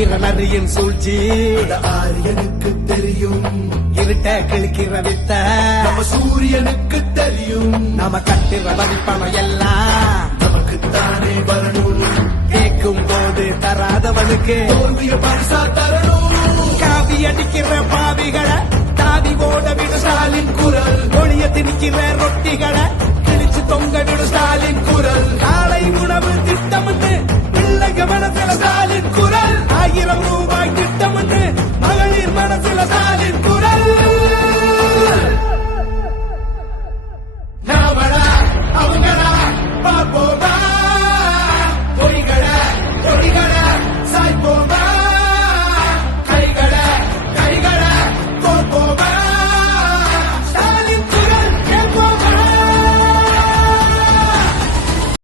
இந்திரன் சூழ்ச்சி ஆரியனுக்கு தெரியும். இருட்ட கிழக்கிற வித்த நம்ம சூரியனுக்கு தெரியும். நாம கட்டுற வரிப்பணம் எல்லாம் நமக்குத்தானே வரணும். கேட்கும் போது தராதவனுக்கு தோல்விய பரிசா தரணும். காவி அடிக்கிற பாவிகளை தாவி ஓட விடு ஸ்டாலின் குரல். ஒளிய திணிக்கிற ரொட்டிகளை கிழிச்சு தொங்க விடு ஸ்டாலின் குரல். காலை உணவு திட்டம்னு பிள்ளைங்க மனசுல ஸ்டாலின் குரல். 1000 ரூபாய்